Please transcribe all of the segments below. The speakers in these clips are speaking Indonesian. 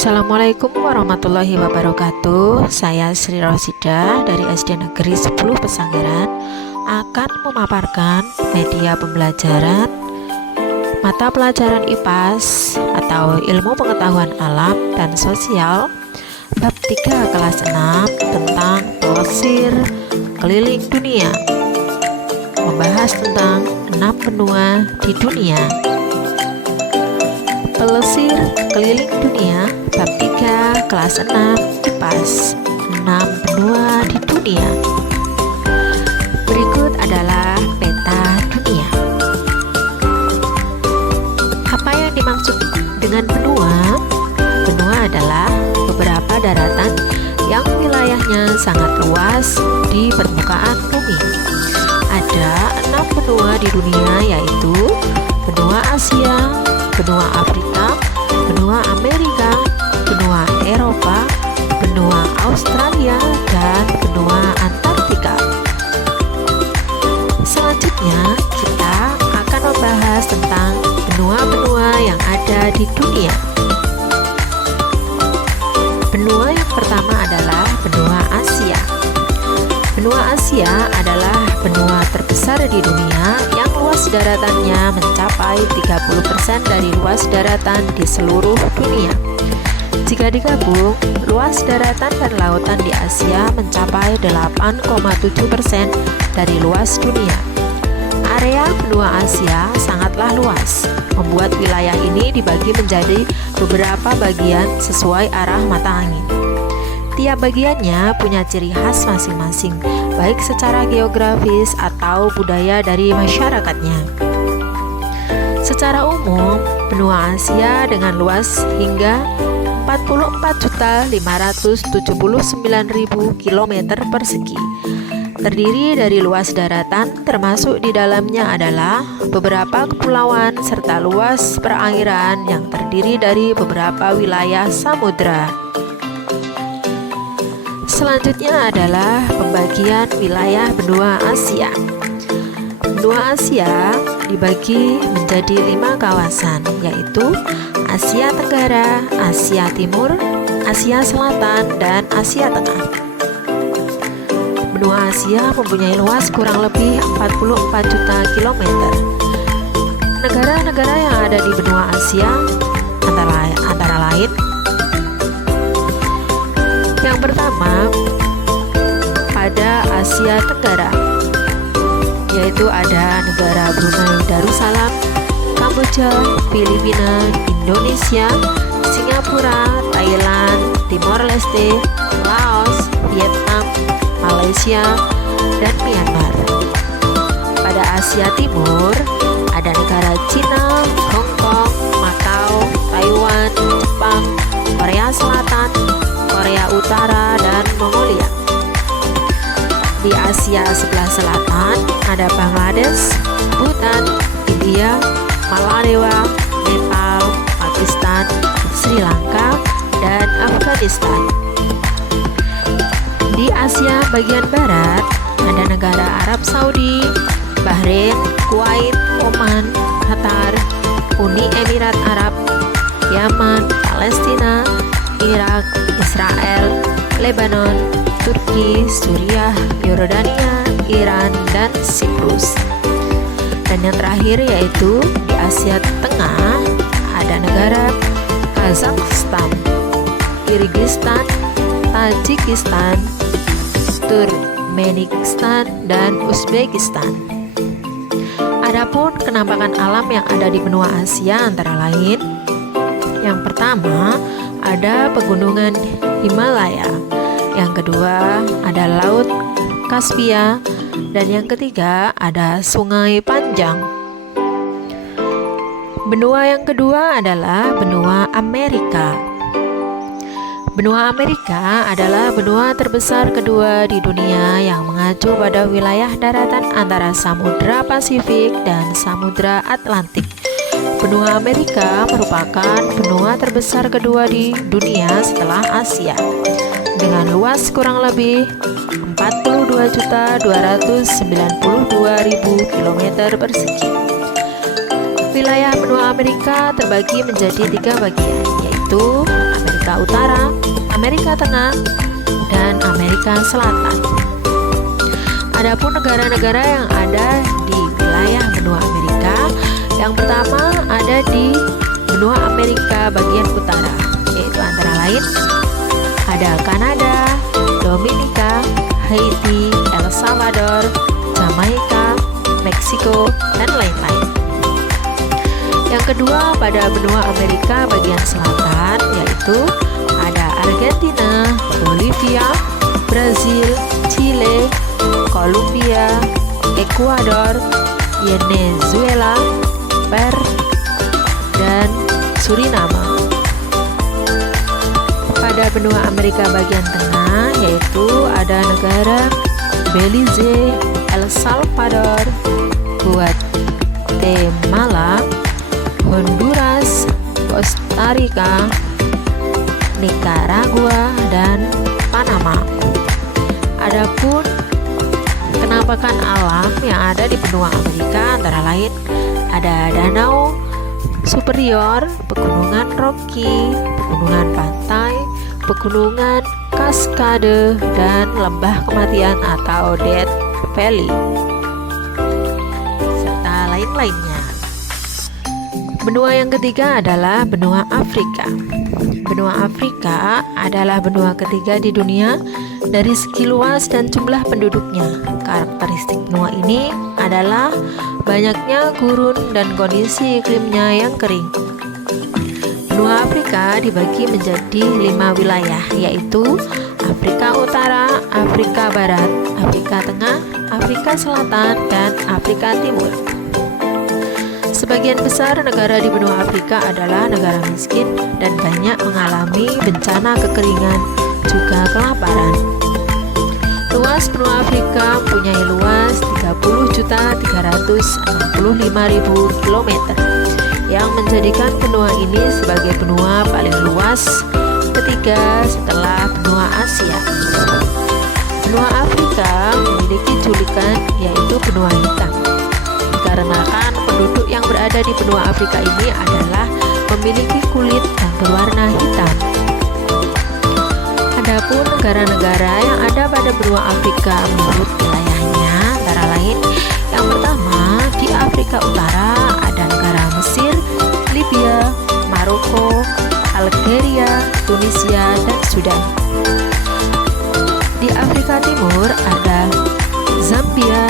Assalamualaikum warahmatullahi wabarakatuh. Saya Sri Rosida dari SD Negeri 10 Pesanggaran akan memaparkan media pembelajaran mata pelajaran IPAS atau Ilmu Pengetahuan Alam dan Sosial bab 3 kelas 6 tentang pelesir keliling dunia, membahas tentang 6 benua di dunia. Pelesir keliling dunia bab 3 kelas 6 IPAS 6 benua di dunia. Berikut adalah peta dunia. Apa yang dimaksud dengan benua? Benua adalah beberapa daratan yang wilayahnya sangat luas di permukaan bumi. Ada 6 benua di dunia, yaitu benua Asia, benua Afrika, benua Amerika, benua Eropa, benua Australia, dan benua Antartika. Selanjutnya, kita akan membahas tentang benua-benua yang ada di dunia. Benua yang pertama adalah benua Asia. Benua Asia adalah benua terbesar di dunia yang luas daratannya mencapai 30% dari luas daratan di seluruh dunia. Jika digabung, luas daratan dan lautan di Asia mencapai 8,7% dari luas dunia. Area benua Asia sangatlah luas, membuat wilayah ini dibagi menjadi beberapa bagian sesuai arah mata angin. Tiap bagiannya punya ciri khas masing-masing, baik secara geografis atau budaya dari masyarakatnya. Secara umum, benua Asia dengan luas hingga 44.579.000 km persegi terdiri dari luas daratan, termasuk di dalamnya adalah beberapa kepulauan serta luas perairan yang terdiri dari beberapa wilayah samudra. Selanjutnya adalah pembagian wilayah benua Asia. Benua Asia dibagi menjadi 5 kawasan, yaitu Asia Tenggara, Asia Timur, Asia Selatan, dan Asia Tengah. Benua Asia mempunyai luas kurang lebih 44 juta kilometer. Negara-negara yang ada di benua Asia antara lain: yang pertama, pada Asia Tenggara, yaitu ada negara Brunei Darussalam, Kamboja, Filipina, Indonesia, Singapura, Thailand, Timor Leste, Laos, Vietnam, Malaysia, dan Myanmar. Pada Asia Timur, ada negara Cina, Hong Kong, Macau, Taiwan, Jepang, Korea Selatan, Korea Utara, dan Mongolia. Di Asia sebelah selatan ada Bangladesh, Bhutan, India, Maladewa, Nepal, Pakistan, Sri Lanka, dan Afghanistan. Di Asia bagian barat ada negara Arab Saudi, Bahrain, Kuwait, Oman, Qatar, Uni Emirat Arab, Yaman, Palestina, Irak, Israel, Lebanon, Turki, Suriah, Yordania, Iran, dan Siprus. Dan yang terakhir yaitu di Asia Tengah ada negara Kazakhstan, Kyrgyzstan, Tajikistan, Turkmenistan, dan Uzbekistan. Adapun penampakan alam yang ada di benua Asia antara lain: yang pertama, ada pegunungan Himalaya. Yang kedua, ada Laut Kaspia. Dan yang ketiga, ada Sungai Panjang. Benua yang kedua adalah benua Amerika. Benua Amerika adalah benua terbesar kedua di dunia yang mengacu pada wilayah daratan antara Samudra Pasifik dan Samudra Atlantik. Benua Amerika merupakan benua terbesar kedua di dunia setelah Asia, dengan luas kurang lebih 42.292.000 km persegi. Wilayah benua Amerika terbagi menjadi 3 bagian, yaitu Amerika Amerika Utara, Amerika Tengah, dan Amerika Selatan. Adapun negara-negara yang ada di wilayah benua Amerika, yang pertama ada di benua Amerika bagian utara, yaitu antara lain ada Kanada, Dominika, Haiti, El Salvador, Jamaika, Meksiko, dan lain-lain. Yang kedua pada benua Amerika bagian selatan, yaitu ada Argentina, Bolivia, Brazil, Chile, Kolombia, Ekuador, Venezuela, Peru, dan Suriname. Pada benua Amerika bagian tengah, yaitu ada negara Belize, El Salvador, Guatemala, Honduras, Costa Rica, Nicaragua, dan Panama. Adapun penampakan alam yang ada di benua Amerika antara lain ada Danau Superior, Pegunungan Rocky, Pegunungan Pantai, Pegunungan Kaskade, dan Lembah Kematian atau Death Valley, serta lain-lainnya. Benua yang ketiga adalah benua Afrika. Benua Afrika adalah benua ketiga di dunia dari segi luas dan jumlah penduduknya. Karakteristik benua ini adalah banyaknya gurun dan kondisi iklimnya yang kering. Benua Afrika dibagi menjadi 5 wilayah, yaitu Afrika Utara, Afrika Barat, Afrika Tengah, Afrika Selatan, dan Afrika Timur. Sebagian besar negara di benua Afrika adalah negara miskin dan banyak mengalami bencana kekeringan, juga kelaparan. Luas benua Afrika mempunyai luas 30.365.000 km, yang menjadikan benua ini sebagai benua paling luas ketiga setelah benua Asia. Benua Afrika memiliki julukan yaitu benua hitam, dikarenakan penduduk yang berada di benua Afrika ini adalah memiliki kulit yang berwarna hitam. Adapun negara-negara yang ada pada benua Afrika menurut wilayahnya antara lain, yang pertama di Afrika Utara ada negara Mesir, Libya, Maroko, Algeria, Tunisia, dan Sudan. Di Afrika Timur ada Zambia,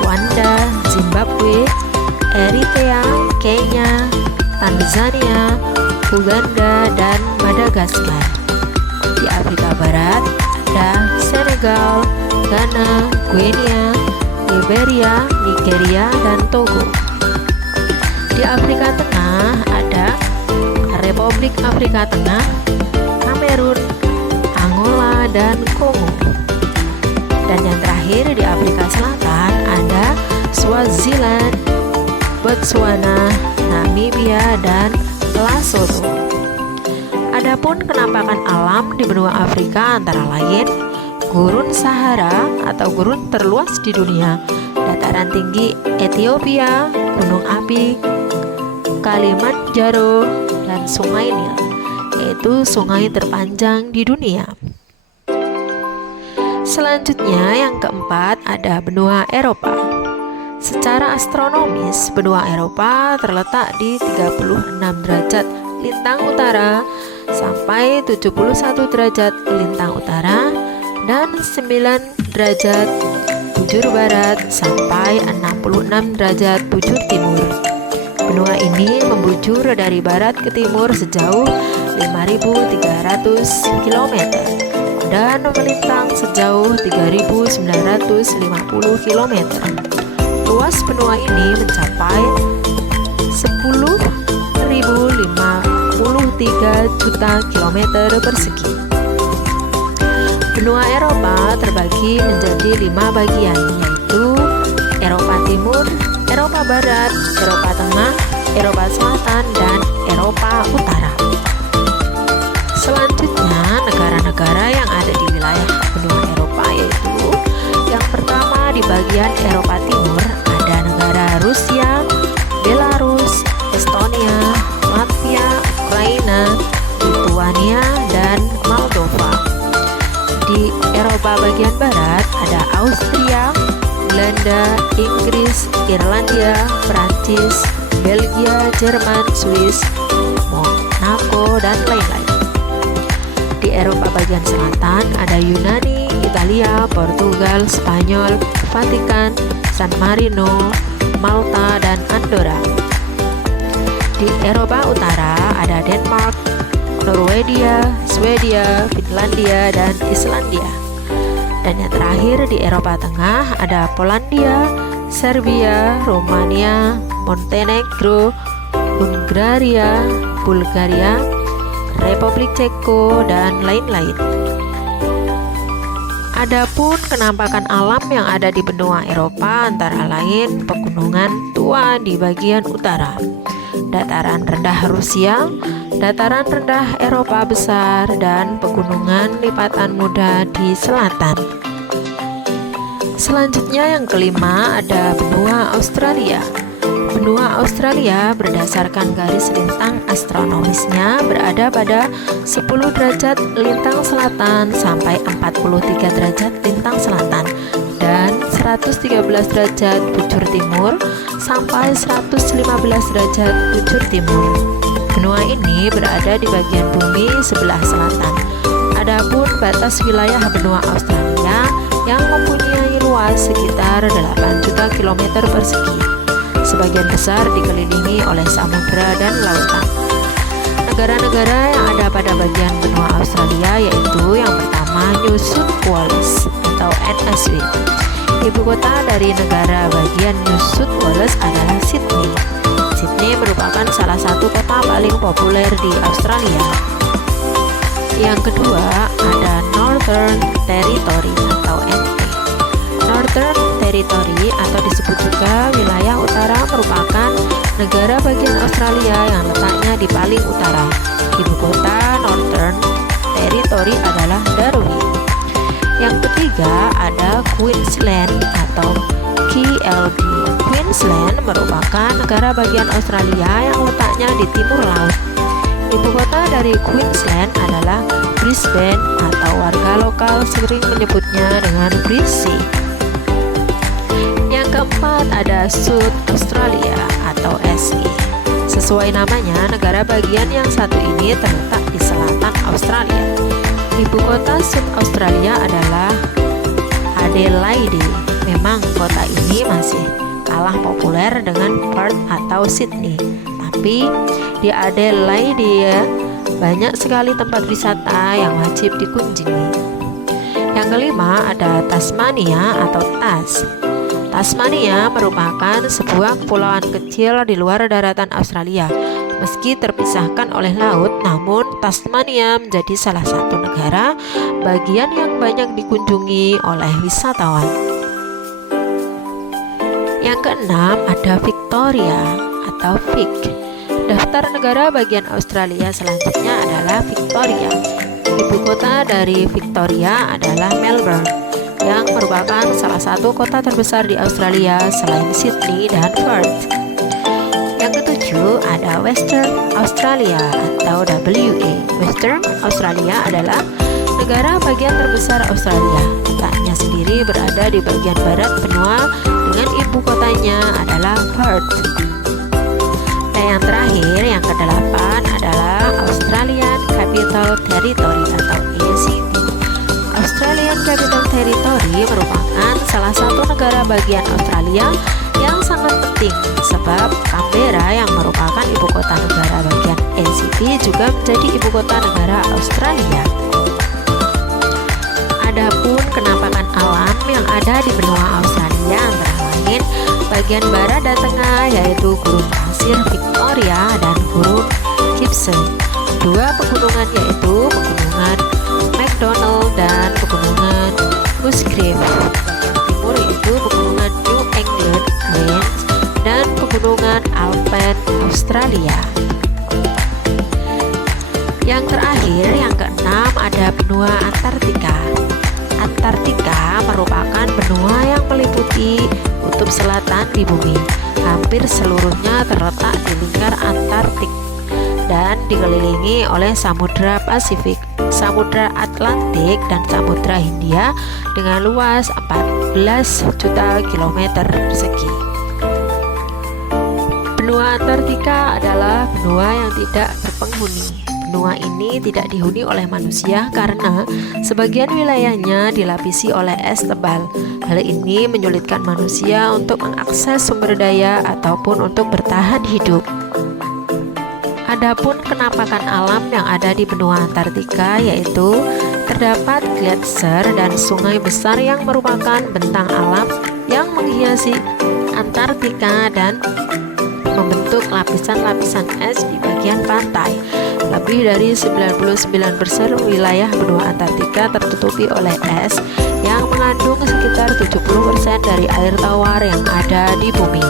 Rwanda, Zimbabwe, Eritrea, Kenya, Tanzania, Uganda, dan Madagaskar. Di Afrika Barat ada Senegal, Ghana, Guinea, Liberia, Nigeria, dan Togo. Di Afrika Tengah ada Republik Afrika Tengah, Kamerun, Angola, dan Kongo. Dan yang terakhir di Afrika Selatan ada Swaziland, Botswana, Namibia, dan Lesotho. Adapun penampakan alam di benua Afrika antara lain Gurun Sahara atau gurun terluas di dunia, dataran tinggi Ethiopia, gunung api Kalimanjaro, dan Sungai Nil, yaitu sungai terpanjang di dunia. Selanjutnya yang keempat ada benua Eropa. Secara astronomis, benua Eropa terletak di 36 derajat lintang utara sampai 71 derajat lintang utara dan 9 derajat bujur barat sampai 66 derajat bujur timur. Benua ini membujur dari barat ke timur sejauh 5.300 km dan melintang sejauh 3.950 km. Luas benua ini mencapai 10.053 juta kilometer persegi. Benua Eropa terbagi menjadi 5 bagian, yaitu Eropa Timur, Eropa Barat, Eropa Tengah, Eropa Selatan, dan Eropa Utara. Selanjutnya, negara-negara yang ada di wilayah benua Eropa yaitu yang pertama di bagian Eropa Timur ada negara Rusia, Belarus, Estonia, Latvia, Ukraina, Lituania, Lithuania, dan Moldova. Di Eropa bagian barat ada Austria, Belanda, Inggris, Irlandia, Prancis, Belgia, Jerman, Swiss, Monaco, dan lain-lain. Di Eropa bagian selatan ada Yunani, Italia, Portugal, Spanyol, Vatikan, San Marino, Malta, dan Andorra. Di Eropa utara ada Denmark, Norwegia, Swedia, Finlandia, dan Islandia. Dan yang terakhir di Eropa tengah ada Polandia, Serbia, Romania, Montenegro, Hungaria, Bulgaria, Republik Ceko, dan lain-lain. Adapun penampakan alam yang ada di benua Eropa antara lain pegunungan tua di bagian utara, dataran rendah Rusia, dataran rendah Eropa besar, dan pegunungan lipatan muda di selatan. Selanjutnya yang kelima ada benua Australia. Benua Australia berdasarkan garis lintang astronomisnya berada pada 10 derajat lintang selatan sampai 43 derajat lintang selatan dan 113 derajat bujur timur sampai 115 derajat bujur timur. Benua ini berada di bagian bumi sebelah selatan. Adapun batas wilayah benua Australia yang mempunyai luas sekitar 8 juta kilometer persegi. Sebagian besar dikelilingi oleh samudra dan lautan. Negara-negara yang ada pada bagian benua Australia yaitu yang pertama New South Wales atau NSW. Ibu kota dari negara bagian New South Wales adalah Sydney. Sydney merupakan salah satu kota paling populer di Australia. Yang kedua ada Northern Territory atau NT. Northern Territory atau disebut juga wilayah utara merupakan negara bagian Australia yang letaknya di paling utara. Ibu kota Northern Territory adalah Darwin. Yang ketiga ada Queensland atau KLD. Queensland merupakan negara bagian Australia yang letaknya di timur laut. Ibu kota dari Queensland adalah Brisbane atau warga lokal sering menyebutnya dengan Brisbane. Yang keempat ada South Australia atau SE. Sesuai namanya, negara bagian yang satu ini terletak di selatan Australia. Ibu kota South Australia adalah Adelaide. Memang kota ini masih kalah populer dengan Perth atau Sydney. Tapi di Adelaide banyak sekali tempat wisata yang wajib dikunjungi. Yang kelima ada Tasmania atau Tas. Tasmania merupakan sebuah kepulauan kecil di luar daratan Australia. Meski terpisahkan oleh laut, namun Tasmania menjadi salah satu negara bagian yang banyak dikunjungi oleh wisatawan. Yang keenam ada Victoria atau Vic. Daftar negara bagian Australia selanjutnya adalah Victoria. Ibu kota dari Victoria adalah Melbourne, yang merupakan salah satu kota terbesar di Australia selain Sydney dan Perth. Yang ketujuh ada Western Australia atau WA. Western Australia adalah negara bagian terbesar Australia. Letaknya sendiri berada di bagian barat benua dengan ibu kotanya adalah Perth. Dan yang terakhir, yang kedelapan adalah Australian Capital Territory atau ACT. Australian Capital Territory merupakan salah satu negara bagian Australia yang sangat penting sebab Canberra yang merupakan ibu kota negara bagian ACT juga menjadi ibu kota negara Australia. Adapun penampakan alam yang ada di benua Australia antara lain bagian barat dan tengah yaitu Gurun Pasir Victoria dan Gurun Gibson. Dua pegunungan yaitu pegunungan McDonald dan pegunungan Musgrave. Bagian timur yaitu pegunungan New England Range dan pegunungan Alpen Australia. Yang terakhir, yang keenam ada benua Antartika. Antartika merupakan benua yang meliputi kutub selatan di bumi. Hampir seluruhnya terletak di lingkar Antartik. dan dikelilingi oleh Samudra Pasifik, Samudra Atlantik, dan Samudra Hindia dengan luas 14 juta kilometer persegi. Benua Antartika adalah benua yang tidak berpenghuni. Benua ini tidak dihuni oleh manusia karena sebagian wilayahnya dilapisi oleh es tebal. Hal ini menyulitkan manusia untuk mengakses sumber daya ataupun untuk bertahan hidup. Adapun kenampakan alam yang ada di benua Antartika yaitu terdapat gletser dan sungai besar yang merupakan bentang alam yang menghiasi Antartika dan membentuk lapisan-lapisan es di bagian pantai. Lebih dari 99% wilayah benua Antartika tertutupi oleh es yang mengandung sekitar 70% dari air tawar yang ada di bumi.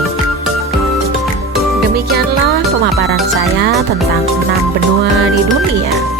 Demikianlah pemaparan saya tentang 6 benua di dunia.